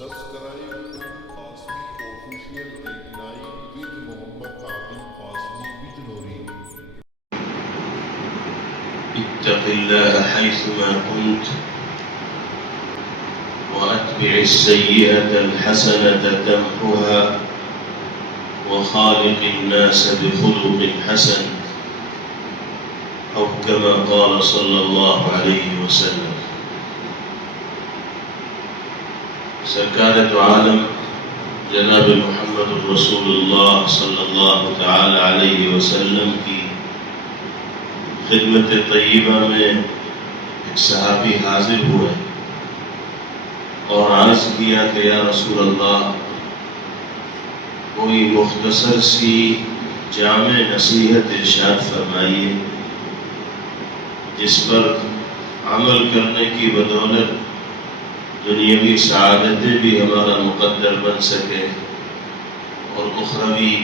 Subscribe to Qasmi Official Take 9 with Muhammad Aqil Qasmi Bijnori. اتق الله حيثما كنت وأتبع السيئة الحسنة تمحها وخالق الناس بخلق حسن أو كما قال صلى الله عليه وسلم. سرکار دو عالم جناب محمد رسول اللہ صلی اللہ تعالی علیہ وسلم کی خدمت طیبہ میں ایک صحابی حاضر ہوئے اور عرض کیا کہ یا رسول اللہ کوئی مختصر سی جامع نصیحت ارشاد فرمائیے جس پر عمل کرنے کی بدولت دنیاوی سعادتیں بھی ہمارا مقدر بن سکے اور اخروی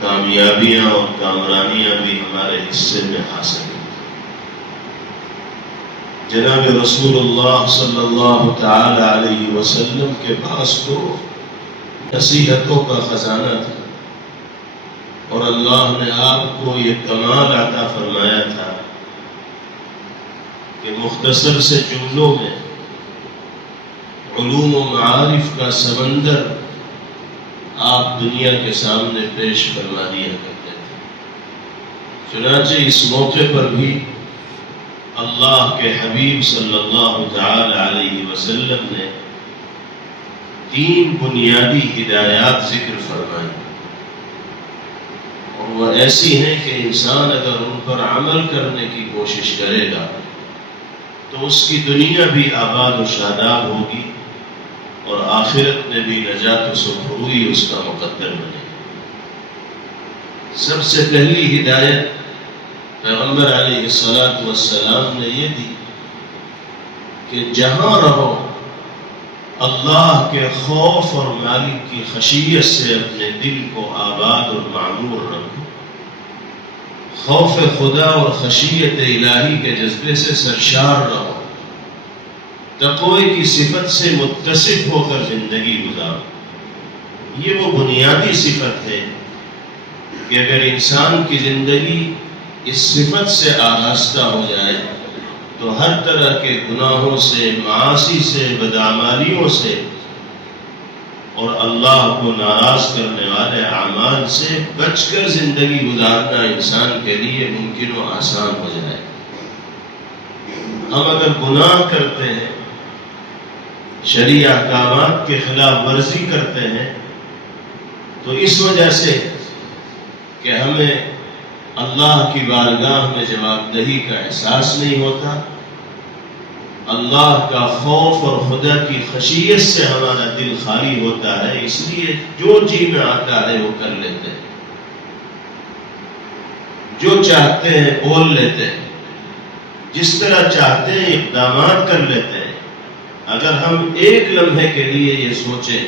کامیابیاں اور کامرانیاں بھی ہمارے حصے میں آ سکیں. جناب رسول اللہ صلی اللہ تعالی علیہ وسلم کے پاس تو نصیحتوں کا خزانہ تھا اور اللہ نے آپ کو یہ کمال عطا فرمایا تھا کہ مختصر سے جملوں میں علوم و معارف کا سمندر آپ دنیا کے سامنے پیش فرما دیا کرتے تھے. چنانچہ اس موقع پر بھی اللہ کے حبیب صلی اللہ تعالی علیہ وسلم نے 3 بنیادی ہدایات ذکر فرمائی اور وہ ایسی ہیں کہ انسان اگر ان پر عمل کرنے کی کوشش کرے گا تو اس کی دنیا بھی آباد و شاداب ہوگی اور آخرت میں بھی نجات و سرخروئی اس کا مقدر بنے. سب سے پہلی ہدایت پیغمبر علیہ السلام نے یہ دی کہ جہاں رہو اللہ کے خوف اور مالک کی خشیت سے اپنے دل کو آباد اور معمور رکھو. خوف خدا اور خشیت الہی کے جذبے سے سرشار رہو. تقوی کی صفت سے متصف ہو کر زندگی گزارو. یہ وہ بنیادی صفت ہے کہ اگر انسان کی زندگی اس صفت سے آراستہ ہو جائے تو ہر طرح کے گناہوں سے، معاصی سے، بدعمالیوں سے اور اللہ کو ناراض کرنے والے اعمال سے بچ کر زندگی گزارنا انسان کے لیے ممکن و آسان ہو جائے. ہم اگر گناہ کرتے ہیں، شرعی احکامات کے خلاف ورزی کرتے ہیں تو اس وجہ سے کہ ہمیں اللہ کی بارگاہ میں جواب دہی کا احساس نہیں ہوتا، اللہ کا خوف اور خدا کی خشیت سے ہمارا دل خالی ہوتا ہے، اس لیے جو جی میں آتا ہے وہ کر لیتے ہیں، جو چاہتے ہیں بول لیتے ہیں، جس طرح چاہتے ہیں اقدامات کر لیتے ہیں. اگر ہم ایک لمحے کے لیے یہ سوچیں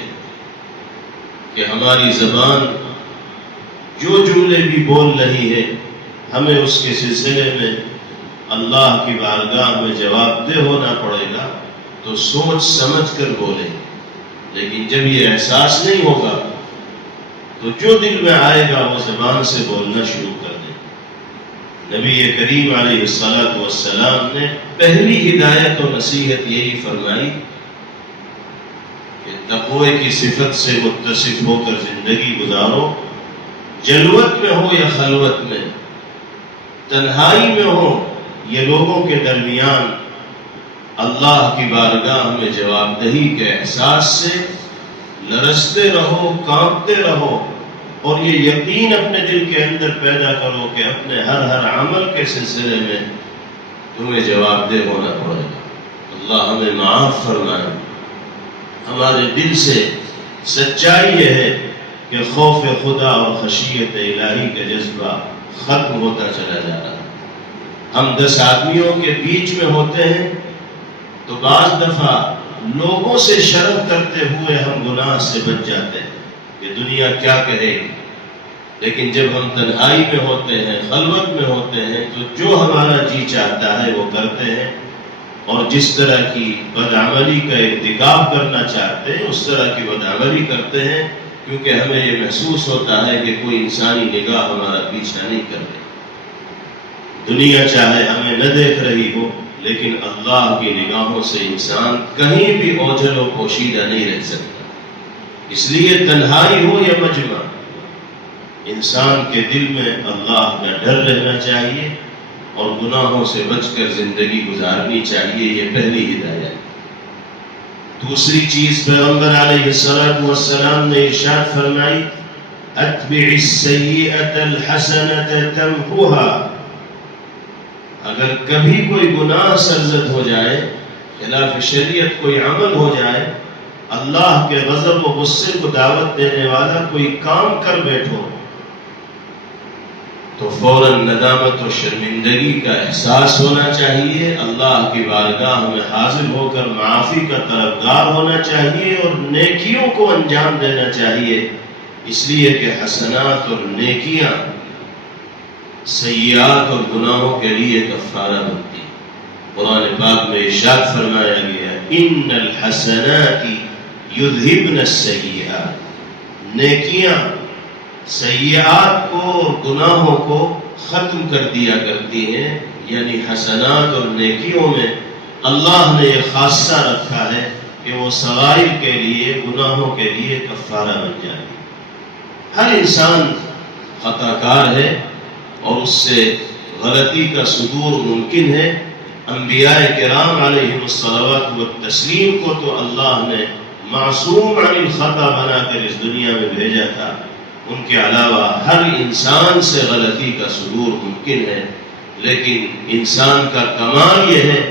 کہ ہماری زبان جو جملے بھی بول رہی ہے ہمیں اس کے سلسلے میں اللہ کی بارگاہ میں جواب دہ ہونا پڑے گا تو سوچ سمجھ کر بولیں. لیکن جب یہ احساس نہیں ہوگا تو جو دل میں آئے گا وہ زبان سے بولنا شروع کر دیں. نبی کریم علیہ السلام نے پہلی ہدایت و نصیحت یہی فرمائی کہ تقوی کی صفت سے متصف ہو کر زندگی گزارو. جلوت میں ہو یا خلوت میں، تنہائی میں ہو یا لوگوں کے درمیان، اللہ کی بارگاہ میں جواب دہی کے احساس سے لرزتے رہو، کانپتے رہو اور یہ یقین اپنے دل کے اندر پیدا کرو کہ اپنے ہر عمل کے سلسلے میں تمہیں جواب دہ ہونا پڑے گا. اللہ ہمیں معاف فرمائے. ہمارے دل سے سچائی یہ ہے کہ خوف خدا اور خشیت الہی کا جذبہ ختم ہوتا چلا جا رہا ہے. ہم 10 آدمیوں کے بیچ میں ہوتے ہیں تو بعض دفعہ لوگوں سے شرم کرتے ہوئے ہم گناہ سے بچ جاتے ہیں کہ دنیا کیا کہے گی. لیکن جب ہم تنہائی میں ہوتے ہیں، خلوت میں ہوتے ہیں تو جو ہمارا جی چاہتا ہے وہ کرتے ہیں اور جس طرح کی بدعملی کا ارتکاب کرنا چاہتے ہیں اس طرح کی بدعملی کرتے ہیں، کیونکہ ہمیں یہ محسوس ہوتا ہے کہ کوئی انسانی نگاہ ہمارا پیچھا نہیں کر رہی۔ دنیا چاہے ہمیں نہ دیکھ رہی ہو، لیکن اللہ کی نگاہوں سے انسان کہیں بھی اوجھل و پوشیدہ نہیں رہ سکتا۔ اس لیے تنہائی ہو یا مجمع، انسان کے دل میں اللہ کا ڈر رہنا چاہیے اور گناہوں سے بچ کر زندگی گزارنی چاہیے، یہ پہلی ہدایت۔ دوسری چیز پیغمبر علیہ الصلوۃ والسلام نے ارشاد فرمائی، اتبع السیئۃ الحسنۃ تمحوها۔ اگر کبھی کوئی گناہ سرزد ہو جائے، خلاف شریعت کوئی عمل ہو جائے، اللہ کے غضب و غصے کو دعوت دینے والا کوئی کام کر بیٹھو، تو فوراً ندامت و شرمندگی کا احساس ہونا چاہیے، اللہ کی بارگاہ میں حاضر ہو کر معافی کا طلبگار ہونا چاہیے اور نیکیوں کو انجام دینا چاہیے، اس لیے کہ حسنات اور نیکیاں سیئات اور گناہوں کے لیے کفارہ بنتی۔ قرآن پاک میں ارشاد فرمایا گیا، ان الحسنات یذہبن السیئات، نیکیاں سیئات کو اور گناہوں کو ختم کر دیا کرتی ہیں، یعنی حسنات اور نیکیوں میں اللہ نے یہ خاصہ رکھا ہے کہ وہ صغائر کے لیے، گناہوں کے لیے کفارہ بن جاتی۔ ہر انسان خطا کار ہے اور اس سے غلطی کا صدور ممکن ہے۔ انبیاء کرام علیہم الصلوات والتسلیم کو تو اللہ نے معصوم عن الخطا بنا کر اس دنیا میں بھیجا تھا، ان کے علاوہ ہر انسان سے غلطی کا صدور ممکن ہے، لیکن انسان کا کمال یہ ہے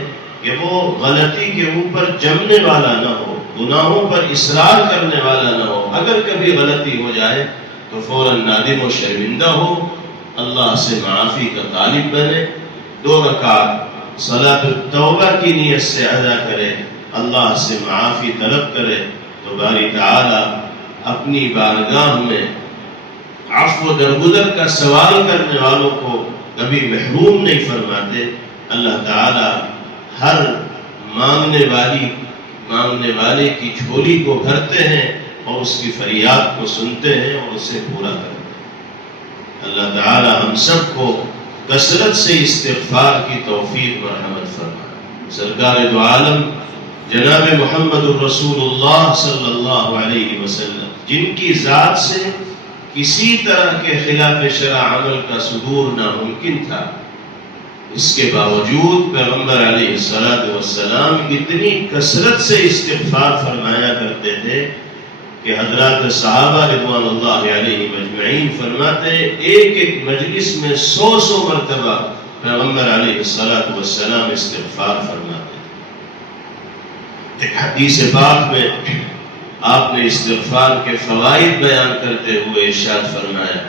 کہ وہ غلطی کے اوپر جمنے والا نہ ہو، گناہوں پر اصرار کرنے والا نہ ہو۔ اگر کبھی غلطی ہو جائے تو فوراً نادم و شرمندہ ہو، اللہ سے معافی کا طالب بنے، 2 رکعت صلاۃ التوبہ کی نیت سے ادا کرے، اللہ سے معافی طلب کرے، تو باری تعالی اپنی بارگاہ میں عفو و درگزر کا سوال کرنے والوں کو کبھی محروم نہیں فرماتے۔ اللہ تعالی ہر مانگنے والے کی جھولی کو بھرتے ہیں اور اس کی فریاد کو سنتے ہیں اور اسے پورا کرتے ہیں۔ اللہ تعالی ہم سب کو کثرت سے استغفار کی توفیق مرحمت فرمائے۔ سرکار دو عالم جناب محمد الرسول اللہ صلی اللہ علیہ وسلم، جن کی ذات سے کسی طرح کے خلاف شرع عمل کا صدور ناممکن تھا، اس کے باوجود پیغمبر علیہ الصلوۃ والسلام اتنی کثرت سے استغفار فرمایا کرتے تھے کہ حضرات صحابہ رضوان اللہ علیہ مجمعین فرماتے ایک ایک مجلس میں 100 مرتبہ پیغمبر علیہ الصلوۃ والسلام استغفار فرماتے تھے۔ ایک حدیث پاک میں آپ نے استغفار کے فوائد بیان کرتے ہوئے ارشاد فرمایا،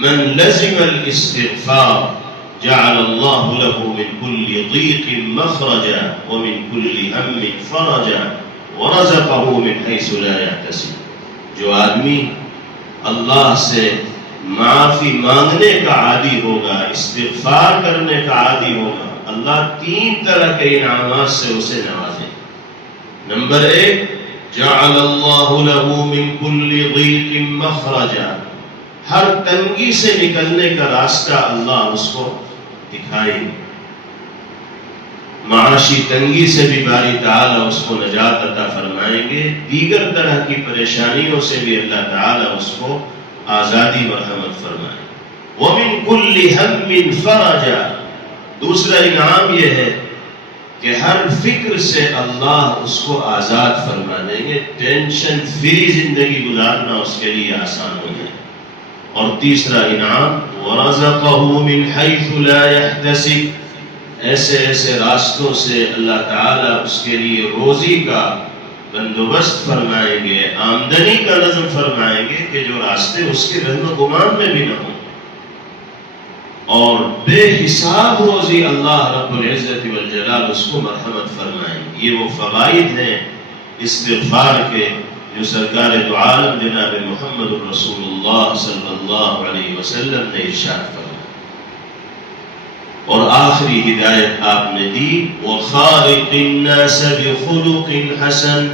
من لزم الاستغفار جعل اللہ له من كل ضيق مخرجا ومن كل هم فرجا ورزقه من حيث لا يحتسب۔ جو آدمی اللہ سے معافی مانگنے کا عادی ہوگا، استغفار کرنے کا عادی ہوگا، اللہ 3 طرح کے انعامات سے اسے نوازے۔ نمبر 1، جعل اللہ له من كل ضيق مخرجا، ہر تنگی سے نکلنے کا راستہ اللہ اس کو دکھائے گا۔ معاشی تنگی سے بھی باری تعالی اس کو نجات عطا فرمائیں گے، دیگر طرح کی پریشانیوں سے بھی اللہ تعالی اس کو آزادی مرحمت فرمائیں گے۔ وَمِن كُلِّ هَمٍّ فَرَجًا، دوسرا انعام یہ ہے کہ ہر فکر سے اللہ اس کو آزاد فرما دیں گے، ٹینشن فری زندگی گزارنا اس کے لیے آسان ہو جائے۔ اور تیسرا انعام، وَرَزَقَهُ مِنْ حَيْثُ لَا يَحْتَسِبُ، ایسے راستوں سے اللہ تعالیٰ اس کے لیے روزی کا بندوبست فرمائیں گے، آمدنی کا نظم فرمائیں گے کہ جو راستے اس کے وہم و گمان میں بھی نہ ہوں، اور بے حساب روزی اللہ رب العزت والجلال اس کو مرحمت فرمائیں گے۔ یہ وہ فوائد ہیں استغفار کے جو سرکار دو عالم جناب محمد الرسول اللہ صلی اللہ علیہ وسلم نے ارشاد فرمایا۔ اور آخری ہدایت آپ نے دی وَخَالِقِ النَّاسَ بِخُلُقٍ حَسَنٍ.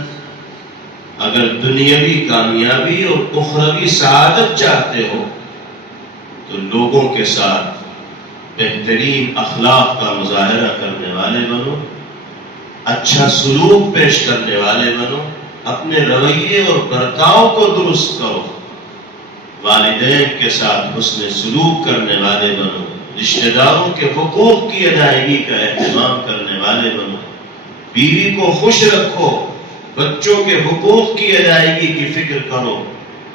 اگر دنیاوی کامیابی اور اخروی سعادت چاہتے ہو تو لوگوں کے ساتھ بہترین اخلاق کا مظاہرہ کرنے والے بنو، اچھا سلوک پیش کرنے والے بنو، اپنے رویے اور برتاؤ کو درست کرو، والدین کے ساتھ حسن سلوک کرنے والے بنو، رشتہ داروں کے حقوق کی ادائیگی کا اہتمام کرنے والے بنو، بیوی کو خوش رکھو، بچوں کے حقوق کی ادائیگی کی فکر کرو،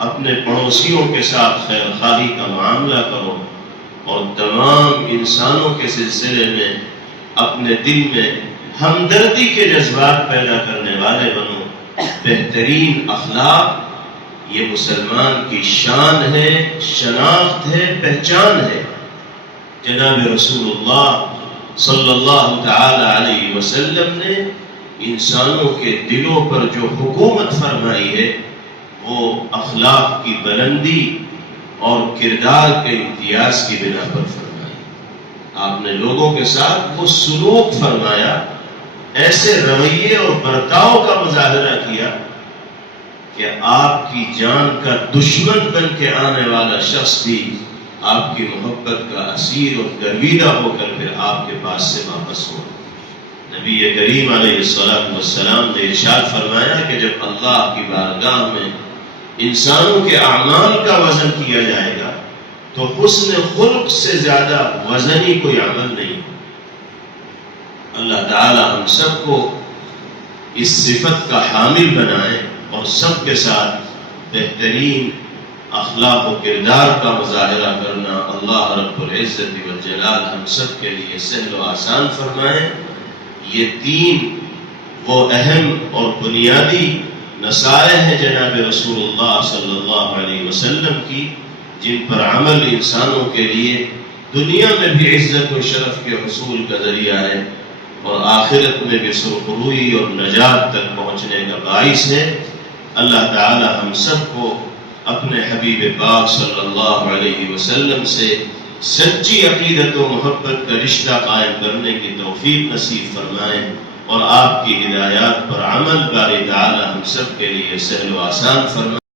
اپنے پڑوسیوں کے ساتھ خیر خواہی کا معاملہ کرو، اور تمام انسانوں کے سلسلے میں اپنے دل میں ہمدردی کے جذبات پیدا کرنے والے بنو. بہترین اخلاق یہ مسلمان کی شان ہے، شناخت ہے، پہچان ہے. جناب رسول اللہ صلی اللہ تعالی علیہ وسلم نے انسانوں کے دلوں پر جو حکومت فرمائی ہے وہ اخلاق کی بلندی اور کردار کے امتیاز کی بنا پر فرمائی. آپ نے لوگوں کے ساتھ وہ سلوک فرمایا، ایسے رویے اور برتاؤ کا مظاہرہ کیا کہ آپ کی جان کا دشمن بن کے آنے والا شخص بھی آپ کی محبت کا اسیر اور گرویدہ ہو کر پھر آپ کے پاس سے واپس ہو. نبی کریم علیہ السلام نے ارشاد فرمایا کہ جب اللہ کی بارگاہ میں انسانوں کے اعمال کا وزن کیا جائے گا تو حسن خلق سے زیادہ وزنی کوئی عمل نہیں. اللہ تعالی ہم سب کو اس صفت کا حامل بنائے اور سب کے ساتھ بہترین اخلاق و کردار کا مظاہرہ کرنا اللہ رب العزت والجلال ہم سب کے لیے سہل و آسان فرمائے. یہ تین وہ اہم اور بنیادی نصائح ہیں جناب رسول اللہ صلی اللہ علیہ وسلم کی، جن پر عمل انسانوں کے لیے دنیا میں بھی عزت و شرف کے حصول کا ذریعہ ہے اور آخرت میں بھی سرخروئی اور نجات تک پہنچنے کا باعث ہے. اللہ تعالی ہم سب کو اپنے حبیب پاک صلی اللہ علیہ وسلم سے سچی عقیدت و محبت کا رشتہ قائم کرنے کی توفیق نصیب فرمائے اور آپ کی ہدایات پر عمل باری تعالی ہم سب کے لیے سہل و آسان فرمائے.